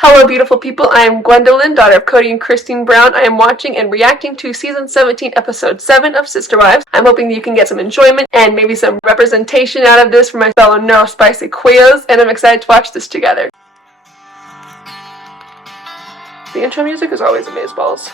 Hello beautiful people, I am Gwendolyn, daughter of Cody and Christine Brown. I am watching and reacting to season 17, episode 7 of Sister Wives. I'm hoping that you can get some enjoyment and maybe some representation out of this for my fellow neurospicy queers, and I'm excited to watch this together. The intro music is always amazeballs.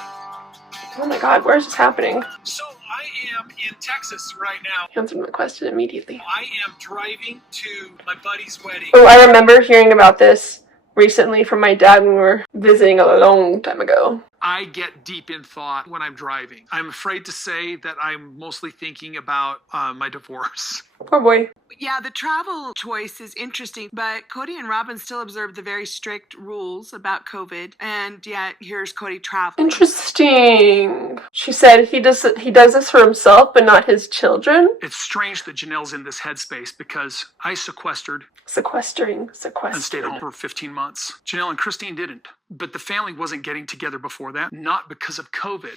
Oh my god, where is this happening? So I am in Texas right now. Answered my question immediately. I am driving to my buddy's wedding. Oh, I remember hearing about this recently from my dad when we were visiting a long time ago. I get deep in thought when I'm driving. I'm afraid to say that I'm mostly thinking about my divorce. Poor boy. Yeah, the travel choice is interesting, but Cody and Robin still observe the very strict rules about COVID, and yet here's Cody traveling. Interesting. She said he does this for himself, but not his children. It's strange that Janelle's in this headspace because I sequestered Sequestering. and stayed home for 15 months. Janelle and Christine didn't, but the family wasn't getting together before that, not because of COVID.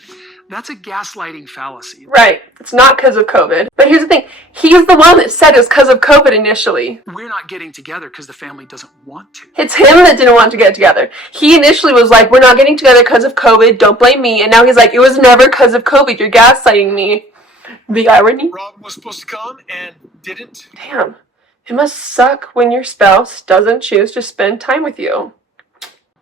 That's a gaslighting fallacy. Right. It's not because of COVID. But here's the thing. He's the one that said it's because of COVID initially. We're not getting together because the family doesn't want to. It's him that didn't want to get together. He initially was like, we're not getting together because of COVID, don't blame me. And now he's like, it was never because of COVID, you're gaslighting me. The irony. Robin was supposed to come and didn't. Damn. It must suck when your spouse doesn't choose to spend time with you.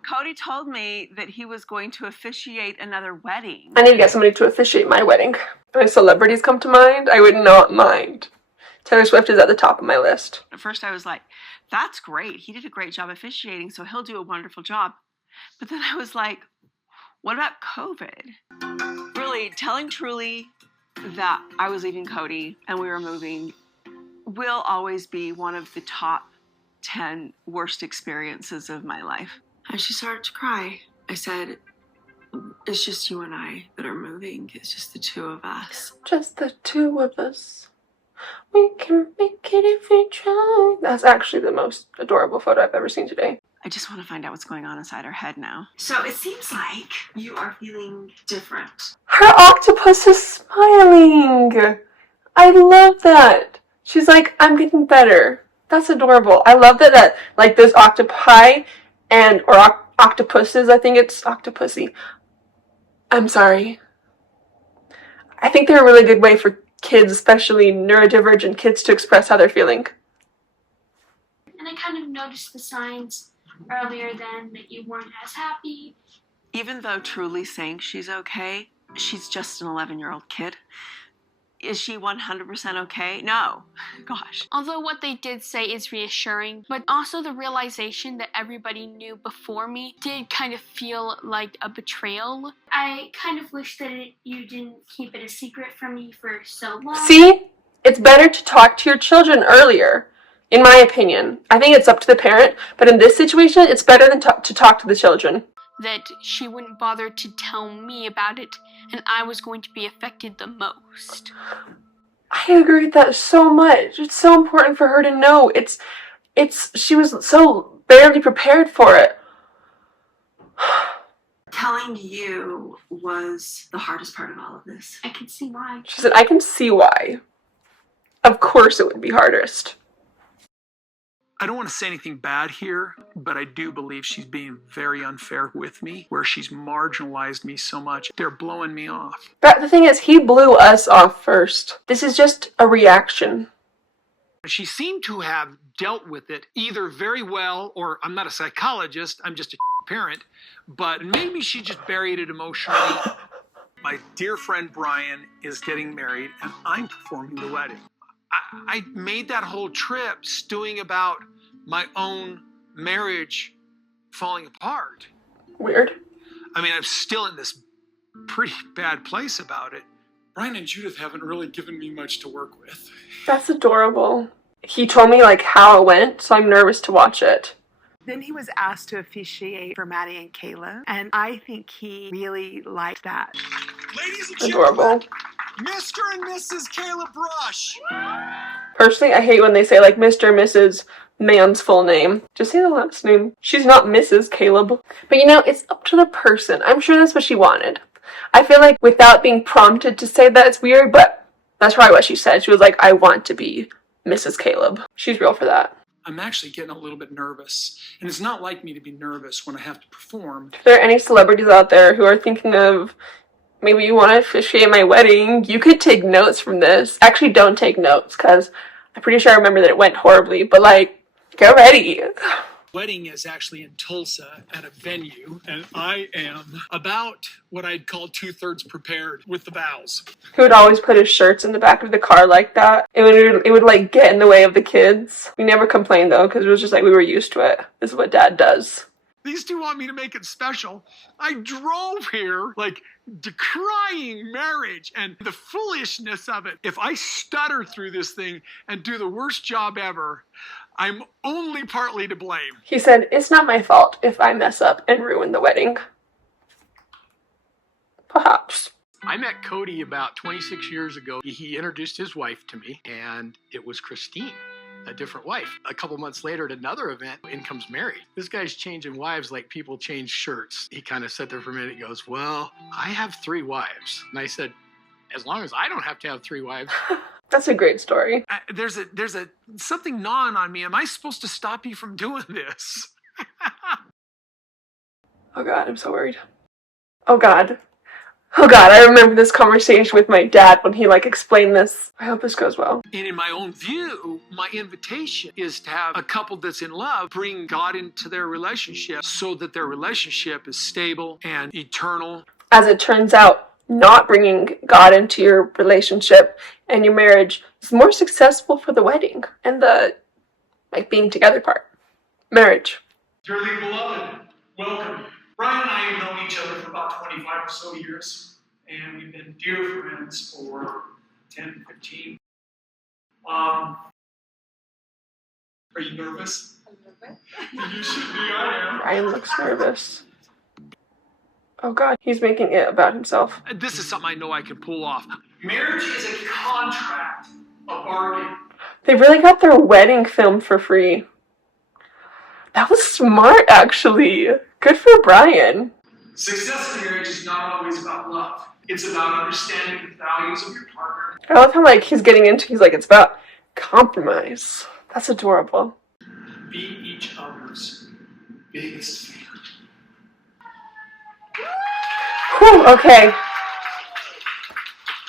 Cody told me that he was going to officiate another wedding. I need to get somebody to officiate my wedding. If my celebrities come to mind, I would not mind. Taylor Swift is at the top of my list. At first I was like, that's great. He did a great job officiating, so he'll do a wonderful job. But then I was like, what about COVID? Really, telling Truly that I was leaving Cody and we were moving will always be one of the top 10 worst experiences of my life. And she started to cry. I said, it's just you and I that are moving. It's just the two of us. Just the two of us. We can make it if we try. That's actually the most adorable photo I've ever seen today. I just want to find out what's going on inside her head now. So it seems like you are feeling different. Her octopus is smiling. I love that. She's like, I'm getting better. That's adorable. I love that like those octopi or octopuses, I think it's octopussy. I'm sorry. I think they're a really good way for kids, especially neurodivergent kids, to express how they're feeling. And I kind of noticed the signs earlier then that you weren't as happy. Even though Truly's saying she's okay, she's just an 11-year-old kid. Is she 100% okay? No. Gosh. Although what they did say is reassuring, but also the realization that everybody knew before me did kind of feel like a betrayal. I kind of wish that you didn't keep it a secret from me for so long. See? It's better to talk to your children earlier, in my opinion. I think it's up to the parent, but in this situation, it's better than to talk to the children. That she wouldn't bother to tell me about it, and I was going to be affected the most. I agree with that so much. It's so important for her to know. She was so barely prepared for it. Telling you was the hardest part of all of this. I can see why. She said, I can see why. Of course it would be hardest. I don't want to say anything bad here, but I do believe she's being very unfair with me, where she's marginalized me so much. They're blowing me off. But the thing is, he blew us off first. This is just a reaction. She seemed to have dealt with it either very well, or I'm not a psychologist, I'm just a parent, but maybe she just buried it emotionally. My dear friend Brian is getting married, and I'm performing the wedding. I made that whole trip stewing about my own marriage falling apart. Weird. I mean, I'm still in this pretty bad place about it. Brian and Judith haven't really given me much to work with. That's adorable. He told me like how it went, so I'm nervous to watch it. Then he was asked to officiate for Maddie and Kayla, and I think he really liked that. Ladies and Adorable. gentlemen, Mr. and Mrs. Kayla Brush. Personally, I hate when they say like Mr. and Mrs. man's full name. Just say the last name. She's not Mrs. Caleb. But you know, it's up to the person. I'm sure that's what she wanted. I feel like without being prompted to say that, it's weird, but that's probably what she said. She was like, I want to be Mrs. Caleb. She's real for that. I'm actually getting a little bit nervous. And it's not like me to be nervous when I have to perform. If there are any celebrities out there who are thinking of maybe you want to officiate my wedding, you could take notes from this. Actually, don't take notes, because I'm pretty sure I remember that it went horribly, but like, get ready. Wedding is actually in Tulsa at a venue, and I am about what I'd call 2/3 prepared with the vows. He would always put his shirts in the back of the car like that. It would like get in the way of the kids. We never complained though, because it was just like we were used to it. This is what Dad does. These two want me to make it special. I drove here, like, decrying marriage and the foolishness of it. If I stutter through this thing and do the worst job ever, I'm only partly to blame. He said, it's not my fault if I mess up and ruin the wedding. Perhaps. I met Cody about 26 years ago. He introduced his wife to me, and it was Christine, a different wife. A couple months later at another event, in comes Mary. This guy's changing wives like people change shirts. He kind of sat there for a minute and goes, well, I have 3 wives. And I said, as long as I don't have to have 3 wives. That's a great story. There's something gnawing on me. Am I supposed to stop you from doing this? Oh God, I'm so worried. Oh God, I remember this conversation with my dad when he like explained this. I hope this goes well. And in my own view, my invitation is to have a couple that's in love bring God into their relationship so that their relationship is stable and eternal. As it turns out, not bringing God into your relationship and your marriage is more successful for the wedding and the like being together part. Marriage. Dearly beloved, welcome. Brian and I have known each other for about 25 or so years, and we've been dear friends for 10, 15. Are you nervous? A little bit. You should be, I am. Brian looks nervous. Oh God, he's making it about himself. This is something I know I can pull off. Marriage is a contract, a bargain. They really got their wedding filmed for free. That was smart, actually. Good for Brian. Success in marriage is not always about love. It's about understanding the values of your partner. I love how like he's like, it's about compromise. That's adorable. Be each other's biggest fan. Whew, okay.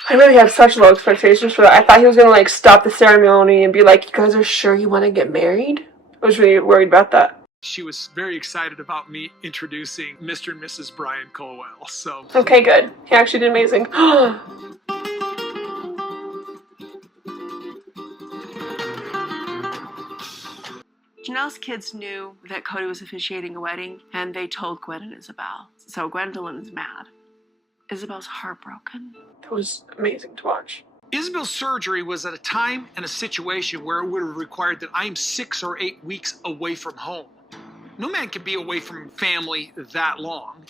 I really had such low expectations for that. I thought he was gonna like stop the ceremony and be like, you guys are sure you want to get married? I was really worried about that. She was very excited about me introducing Mr. and Mrs. Brian Colwell, so. Okay, good. He actually did amazing. Janelle's kids knew that Cody was officiating a wedding, and they told Gwen and Isabel. So Gwendolyn's mad. Isabel's heartbroken. It was amazing to watch. Isabel's surgery was at a time and a situation where it would have required that I'm 6 or 8 weeks away from home. No man can be away from family that long.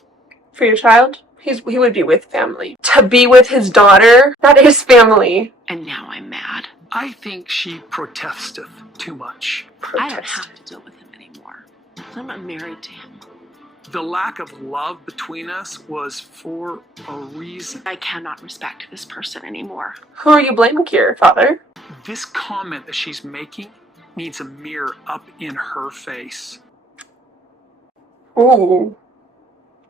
For your child, he would be with family. To be with his daughter, that is family. And now I'm mad. I think she protesteth too much. I don't have to deal with him anymore. I'm not married to him. The lack of love between us was for a reason. I cannot respect this person anymore. Who are you blaming here, Father? This comment that she's making needs a mirror up in her face. Ooh.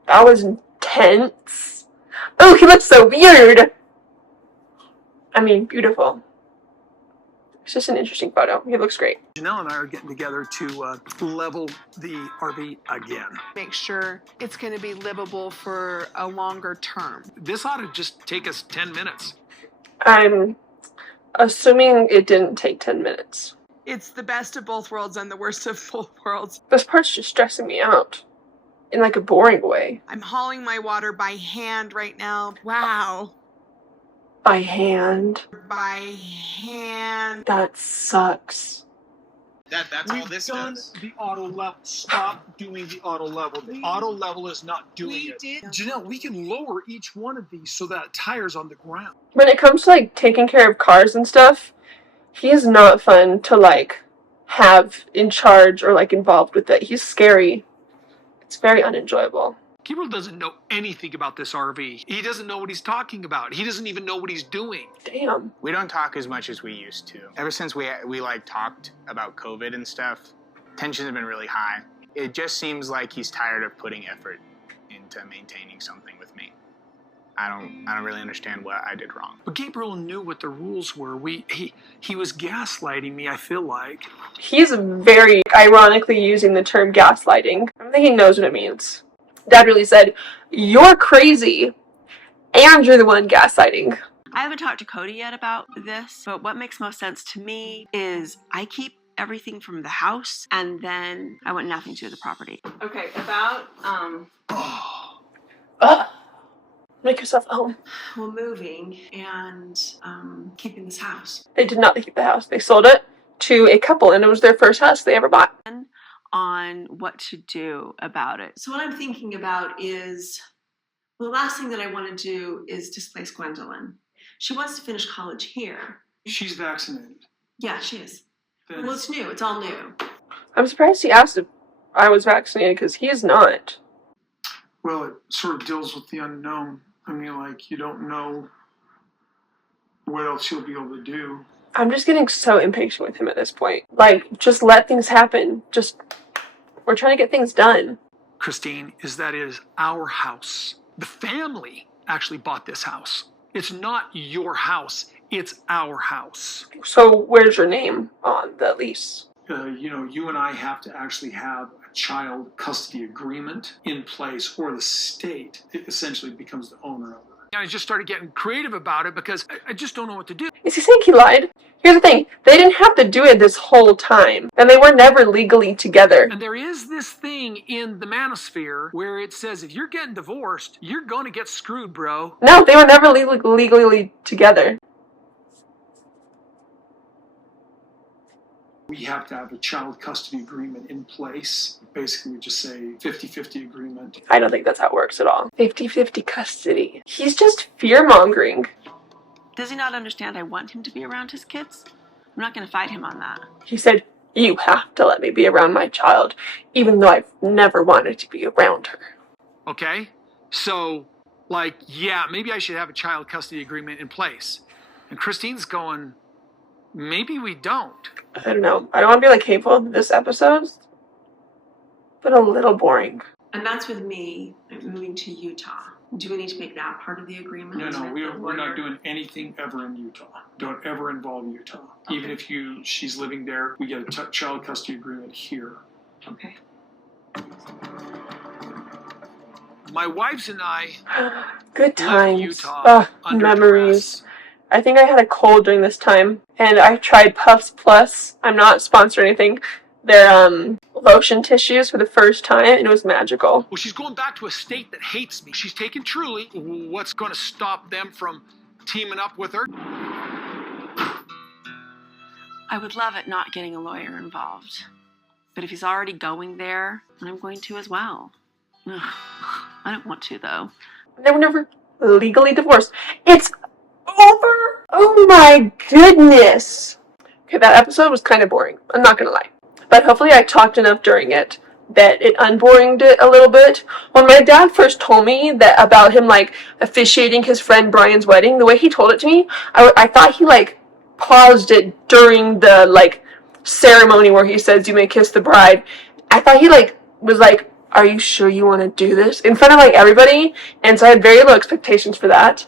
That was intense. Oh, he looks so weird. I mean, beautiful. It's just an interesting photo. He looks great. Janelle and I are getting together to level the RV again. Make sure it's going to be livable for a longer term. This ought to just take us 10 minutes. I'm assuming it didn't take 10 minutes. It's the best of both worlds and the worst of both worlds. This part's just stressing me out. In like a boring way. I'm hauling my water by hand right now. Wow. By hand. By hand. That sucks. That's all this done does. the auto level. Stop doing the auto level. The auto level is not doing We it. did. Janelle, we can lower each one of these so that tire's on the ground. When it comes to like taking care of cars and stuff, he is not fun to like have in charge or like involved with it. He's scary. It's very unenjoyable. Gabriel doesn't know anything about this RV. He doesn't know what he's talking about. He doesn't even know what he's doing. Damn. We don't talk as much as we used to. Ever since we like talked about COVID and stuff, tensions have been really high. It just seems like he's tired of putting effort into maintaining something with me. I don't really understand what I did wrong. But Gabriel knew what the rules were. He was gaslighting me, I feel like. He's very ironically using the term gaslighting. I think he knows what it means. Dad really said, "You're crazy, and you're the one gaslighting." I haven't talked to Cody yet about this, but what makes most sense to me is I keep everything from the house, and then I want nothing to do with the property. Okay, about, Make yourself at home. well, moving and, keeping this house. They did not keep the house. They sold it to a couple, and it was their first house they ever bought. On what to do about it. So what I'm thinking about is, well, the last thing that I want to do is displace Gwendolyn. She wants to finish college here. She's vaccinated. Yeah, she is. Well, it's new. It's all new. I'm surprised he asked if I was vaccinated, because he is not. Well, it sort of deals with the unknown. I mean, like, you don't know what else you'll be able to do. I'm just getting so impatient with him at this point. Like, just let things happen. We're trying to get things done. Christine, that is our house. The family actually bought this house. It's not your house. It's our house. So where's your name on the lease? You and I have to actually have a child custody agreement in place, or the state essentially becomes the owner of it. I just started getting creative about it because I just don't know what to do. Is he saying he lied? Here's the thing. They didn't have to do it this whole time. And they were never legally together. And there is this thing in the manosphere where it says if you're getting divorced, you're going to get screwed, bro. No, they were never legally together. We have to have a child custody agreement in place. Basically, we just say 50-50 agreement. I don't think that's how it works at all. 50-50 custody. He's just fear-mongering. Does he not understand I want him to be around his kids? I'm not going to fight him on that. He said, "You have to let me be around my child, even though I've never wanted to be around her." Okay? So, yeah, maybe I should have a child custody agreement in place. And Christine's going, maybe we don't. I don't know. I don't want to be hateful this episode, but a little boring. And that's with me moving to Utah. Do we need to make that part of the agreement? No, we're not doing anything ever in Utah. Don't ever involve Utah. Okay. Even if she's living there, we get a child custody agreement here. Okay. My wives and I Good times. Utah memories. I think I had a cold during this time, and I tried Puffs Plus. I'm not sponsored or anything. They're lotion tissues for the first time, and it was magical. Well, she's going back to a state that hates me. She's taken Truly. What's going to stop them from teaming up with her? I would love it not getting a lawyer involved. But if he's already going there, I'm going to as well. Ugh, I don't want to, though. They were never legally divorced. It's over? Oh my goodness. Okay, that episode was kind of boring. I'm not going to lie. But hopefully I talked enough during it that it unboringed it a little bit. When my dad first told me that about him, officiating his friend Brian's wedding, the way he told it to me, I thought he, paused it during the, ceremony where he says, "You may kiss the bride." I thought he, was like, "Are you sure you want to do this?" in front of, everybody. And so I had very low expectations for that.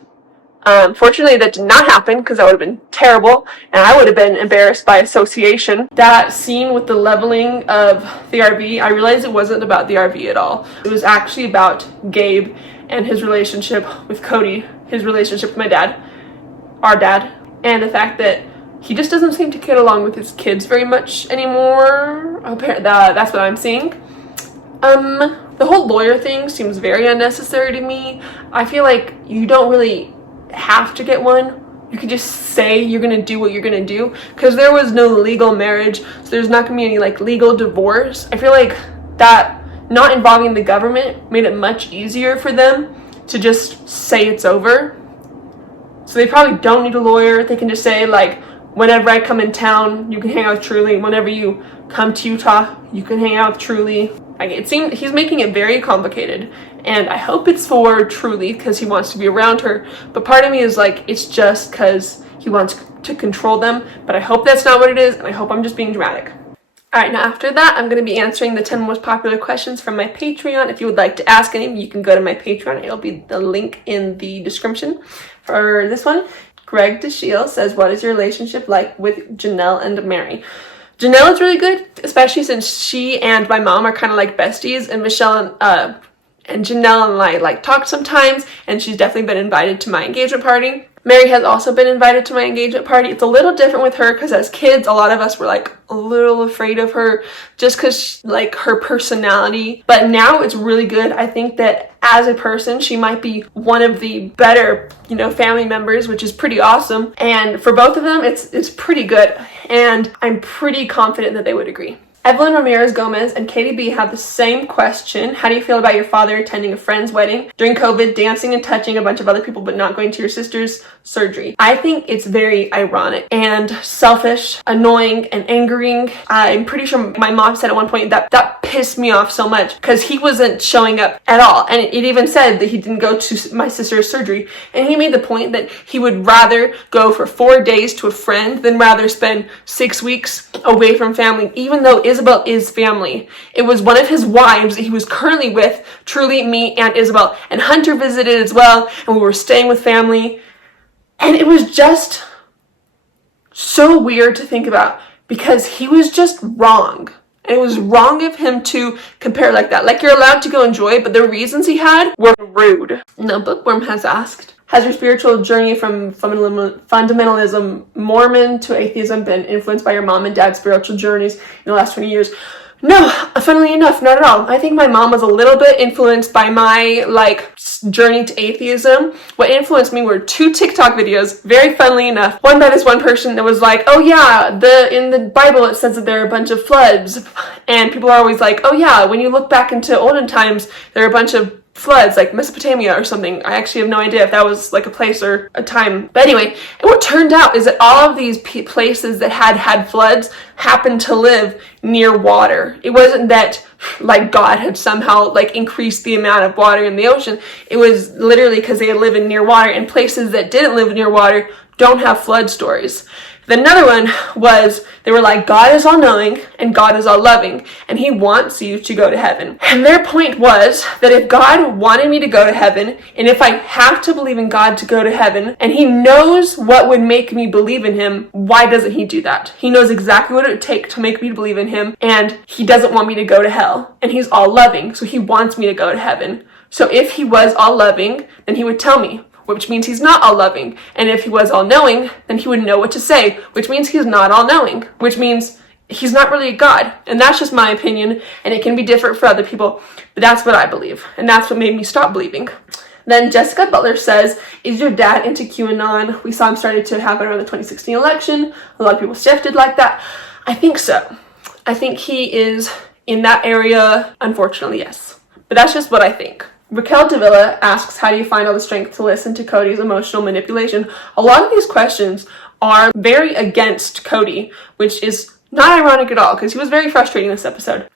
Fortunately, that did not happen, because that would have been terrible, and I would have been embarrassed by association. That scene with the leveling of the RV, I realized it wasn't about the RV at all. It was actually about Gabe and his relationship with Cody, his relationship with my dad, our dad, and the fact that he just doesn't seem to get along with his kids very much anymore. That's what I'm seeing. The whole lawyer thing seems very unnecessary to me. I feel like you don't really have to get one. You can just say you're gonna do what you're gonna do, because there was no legal marriage, so there's not gonna be any legal divorce. I feel like that not involving the government made it much easier for them to just say it's over. So they probably don't need a lawyer. They can just say whenever I come in town, you can hang out with Truly. Whenever you come to Utah, you can hang out with Truly. Like, it seemed he's making it very complicated, and I hope it's for Truly because he wants to be around her, but part of me is like, it's just because he wants to control them, but I hope that's not what it is, and I hope I'm just being dramatic. Alright, now after that, I'm going to be answering the 10 most popular questions from my Patreon. If you would like to ask any, you can go to my Patreon. It'll be the link in the description for this one. Greg DeShiel says, what is your relationship like with Janelle and Mary? Janelle is really good, especially since she and my mom are kind of like besties, and Michelle and Janelle and I like talk sometimes, and she's definitely been invited to my engagement party. Mary has also been invited to my engagement party. It's a little different with her because as kids, a lot of us were like a little afraid of her just because like her personality. But now it's really good. I think that as a person, she might be one of the better, family members, which is pretty awesome. And for both of them, it's pretty good. And I'm pretty confident that they would agree. Evelyn Ramirez Gomez and Katie B have the same question. How do you feel about your father attending a friend's wedding during COVID, dancing and touching a bunch of other people but not going to your sister's surgery? I think it's very ironic and selfish, annoying, and angering. I'm pretty sure my mom said at one point that pissed me off so much because he wasn't showing up at all. And it even said that he didn't go to my sister's surgery. And he made the point that he would rather go for 4 days to a friend than rather spend 6 weeks away from family, even though Isabel is family. It was one of his wives that he was currently with, Truly, me, and Isabel. And Hunter visited as well, and we were staying with family. And it was just so weird to think about because he was just wrong. And it was wrong of him to compare like that. Like, you're allowed to go enjoy, but the reasons he had were rude. Now, Bookworm has asked, has your spiritual journey from fundamentalism, Mormon to atheism been influenced by your mom and dad's spiritual journeys in the last 20 years? No, funnily enough, not at all. I think my mom was a little bit influenced by my, journey to atheism. What influenced me were 2 TikTok videos, very funnily enough. One by this one person that was like, oh yeah, in the Bible it says that there are a bunch of floods. And people are always like, oh yeah, when you look back into olden times, there are a bunch of floods, like Mesopotamia or something. I actually have no idea if that was like a place or a time. But anyway, and what turned out is that all of these places that had floods happened to live near water. It wasn't that God had somehow increased the amount of water in the ocean. It was literally because they live in near water, and places that didn't live near water don't have flood stories. Another one was, they were like, God is all-knowing and God is all-loving, and he wants you to go to heaven. And their point was that if God wanted me to go to heaven, and if I have to believe in God to go to heaven, and he knows what would make me believe in him, why doesn't he do that? He knows exactly what it would take to make me believe in him, and he doesn't want me to go to hell. And he's all-loving, so he wants me to go to heaven. So if he was all-loving, then he would tell me, which means he's not all-loving. And if he was all-knowing, then he would know what to say, which means he's not all-knowing, which means he's not really a God. And that's just my opinion, and it can be different for other people, but that's what I believe, and that's what made me stop believing. Then Jessica Butler says, is your dad into QAnon? We saw him started to happen around the 2016 election. A lot of people shifted like that. I think so. I think he is in that area, unfortunately, yes. But that's just what I think. Raquel Davila asks, how do you find all the strength to listen to Cody's emotional manipulation? A lot of these questions are very against Cody, which is not ironic at all because he was very frustrating this episode.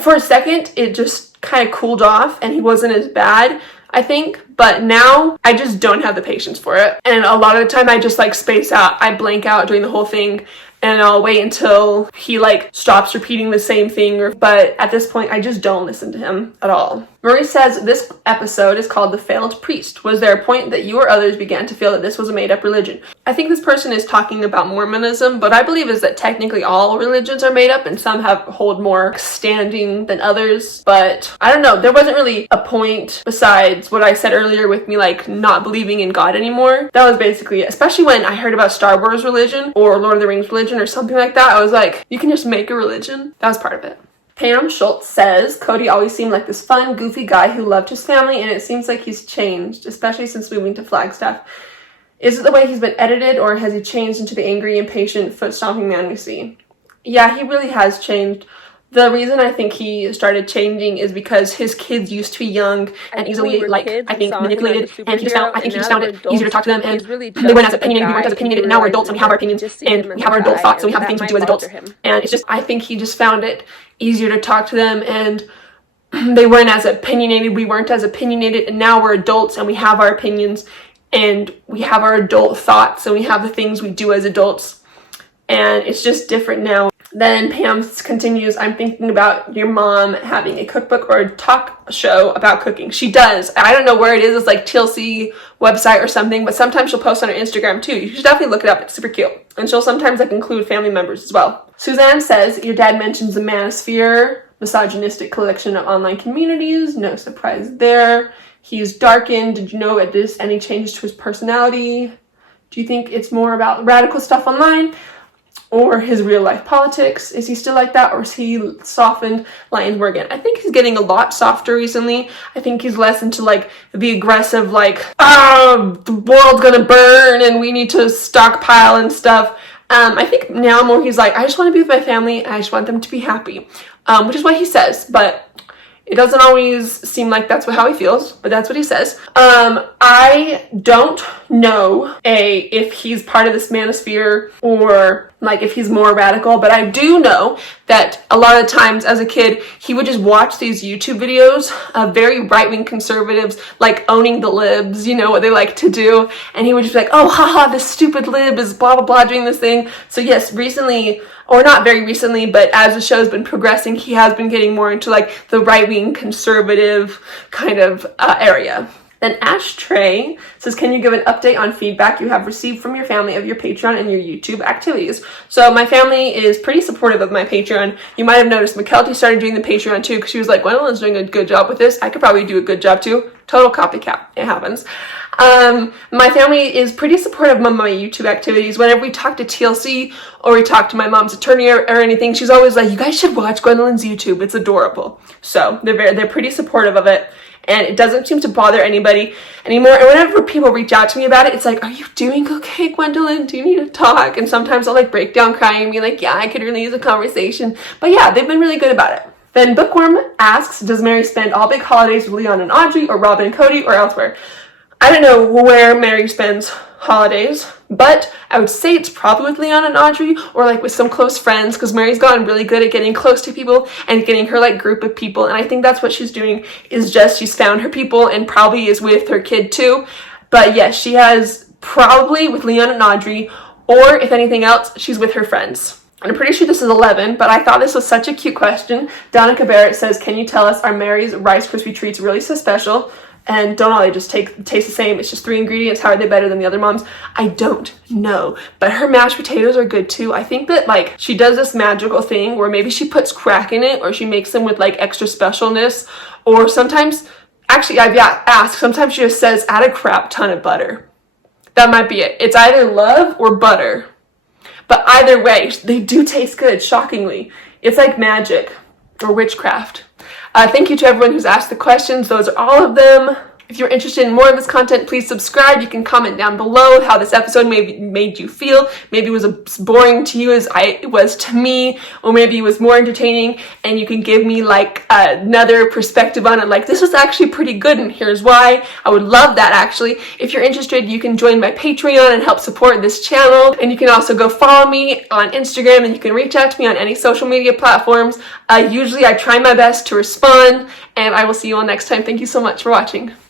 For a second, it just kind of cooled off and he wasn't as bad, I think, but now I just don't have the patience for it. And a lot of the time I just space out, I blank out during the whole thing, and I'll wait until he stops repeating the same thing, but at this point I just don't listen to him at all. Marie says, this episode is called The Failed Priest. Was there a point that you or others began to feel that this was a made-up religion? I think this person is talking about Mormonism, but I believe is that technically all religions are made up and some hold more standing than others. But I don't know, there wasn't really a point besides what I said earlier with me not believing in God anymore. That was basically it. Especially when I heard about Star Wars religion or Lord of the Rings religion or something like that, I was like, you can just make a religion? That was part of it. Pam Schultz says, Cody always seemed like this fun, goofy guy who loved his family, and it seems like he's changed, especially since moving to Flagstaff. Is it the way he's been edited, or has he changed into the angry, impatient, foot-stomping man we see? Yeah, he really has changed. The reason I think he started changing is because his kids used to be young and easily, manipulated, and I think he just found it easier to talk to them, and they weren't as opinionated, we weren't as opinionated, and now we're adults and we have our opinions, and we have our adult thoughts, so we have the things we do as adults, and it's just, I think he just found it easier to talk to them, and they weren't as opinionated, we weren't as opinionated, and now we're adults and we have our opinions and we have our adult thoughts and we have the things we do as adults, and it's just different now. Then Pam continues, I'm thinking about your mom having a cookbook or a talk show about cooking. She does. I don't know where it is. It's like TLC website or something, but sometimes she'll post on her Instagram too. You should definitely look it up. It's super cute. And she'll sometimes like include family members as well. Suzanne says, your dad mentions the manosphere, misogynistic collection of online communities. No surprise there. He's darkened. Did you know that there's any changes to his personality? Do you think it's more about radical stuff online or his real life politics? Is he still like that, or is he softened, lightened more again? I think he's getting a lot softer recently. I think he's less into like the aggressive, like, the world's gonna burn and we need to stockpile and stuff. I think now more he's like, I just want to be with my family and I just want them to be happy, which is what he says, but it doesn't always seem like that's how he feels, but that's what he says. I don't know if he's part of this manosphere or like if he's more radical, but I do know that a lot of times as a kid, he would just watch these YouTube videos of very right-wing conservatives, like owning the libs, you know, what they like to do. And he would just be like, oh, haha, this stupid lib is blah, blah, blah, doing this thing. So yes, recently, or not very recently, but as the show's been progressing, he has been getting more into like the right-wing conservative kind of area. Then Ashtray says, can you give an update on feedback you have received from your family of your Patreon and your YouTube activities? So my family is pretty supportive of my Patreon. You might have noticed McKelty started doing the Patreon too, because she was like, Gwendolyn's doing a good job with this. I could probably do a good job too. Total copycat. It happens. My family is pretty supportive of my YouTube activities. Whenever we talk to TLC or we talk to my mom's attorney or anything, she's always like, you guys should watch Gwendolyn's YouTube. It's adorable. So they're pretty supportive of it. And it doesn't seem to bother anybody anymore. And whenever people reach out to me about it, it's like, are you doing okay, Gwendolyn? Do you need to talk? And sometimes I'll like break down crying and be like, yeah, I could really use a conversation. But yeah, they've been really good about it. Then Bookworm asks, does Mary spend all big holidays with Leon and Audrey or Robin and Cody or elsewhere? I don't know where Mary spends holidays, but I would say it's probably with Leon and Audrey or like with some close friends, because Mary's gotten really good at getting close to people and getting her like group of people, and I think that's what she's doing, is just she's found her people and probably is with her kid too. But yes, she has probably with Leon and Audrey, or if anything else, she's with her friends. And I'm pretty sure this is 11, but I thought this was such a cute question. Donica Barrett says, can you tell us, are Mary's Rice Krispie treats really so special? And don't all they just taste the same? It's just 3 ingredients. How are they better than the other moms? I don't know. But her mashed potatoes are good too. I think that like she does this magical thing where maybe she puts crack in it, or she makes them with like extra specialness. Or sometimes, actually I've asked, sometimes she just says add a crap ton of butter. That might be it. It's either love or butter. But either way, they do taste good, shockingly. It's like magic or witchcraft. Thank you to everyone who's asked the questions. Those are all of them. If you're interested in more of this content, please subscribe. You can comment down below how this episode made you feel. Maybe it was as boring to you as it was to me, or maybe it was more entertaining, and you can give me like another perspective on it. Like, this was actually pretty good, and here's why. I would love that, actually. If you're interested, you can join my Patreon and help support this channel. And you can also go follow me on Instagram, and you can reach out to me on any social media platforms. Usually I try my best to respond, and I will see you all next time. Thank you so much for watching.